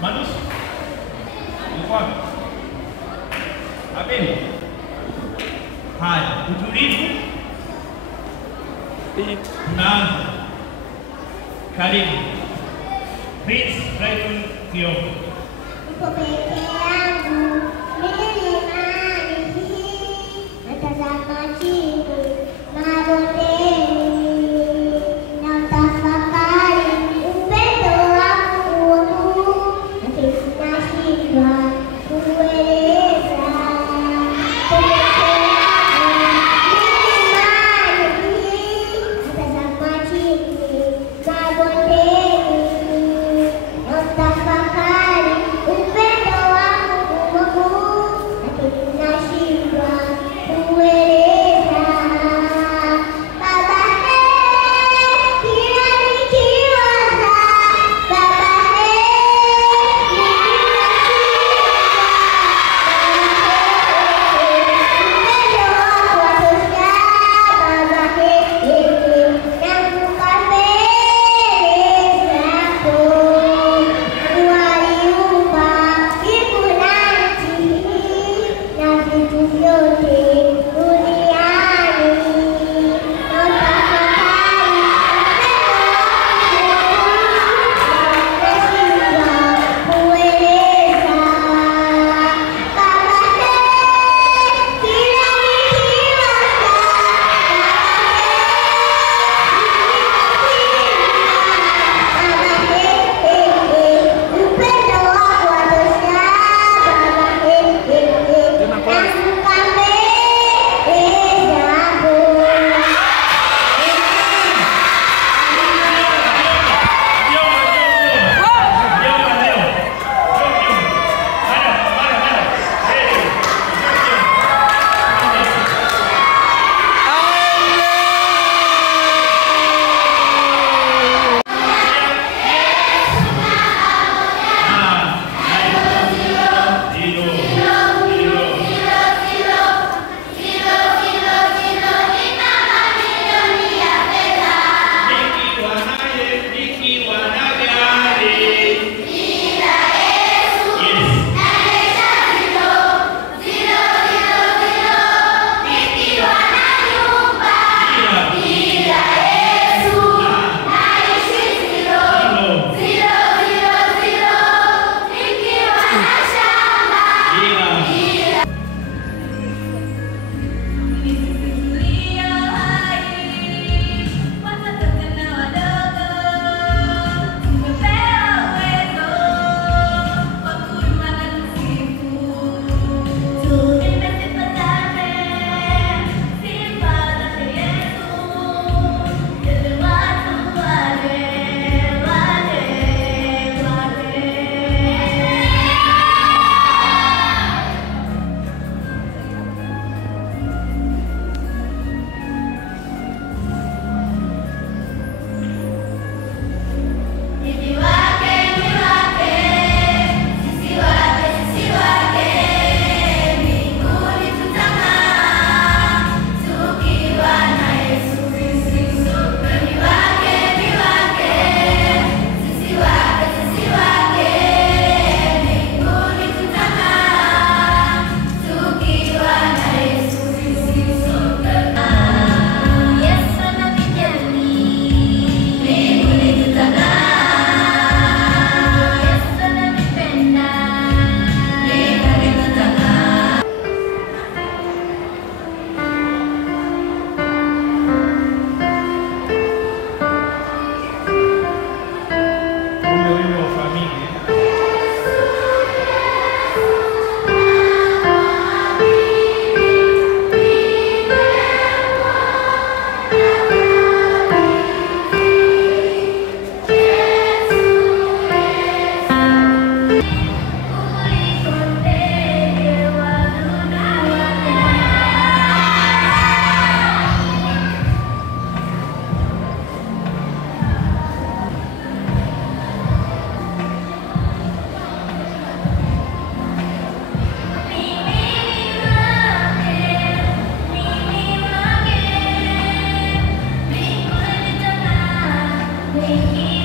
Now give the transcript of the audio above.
Manus? Yuko wapi? Abel. Haya, utulivu. Tunaanza. Karibu. Prince Brighton Kioko. Uko peke yangu, milimani hii, natazama chini, mabondeni, na utafakari upendo wako wa Mungu, lakini nashindwa kueleza. Uko peke yangu, milimani hii, natazama chini, mabondeni, na utafakari upendo wako wa Mungu, lakini nashindwa kueleza. Baba, kila nikiwaza, Baba, upendo wako watosha, Baba, naanguka mbele zako. Waliumba mbingu na nchi na vitu vyote duniani, na utafakari nashindwa kueleza. Baba, kila nikiwaza, upendo wako watosha, Baba, naanguka mbele zako. Thank you.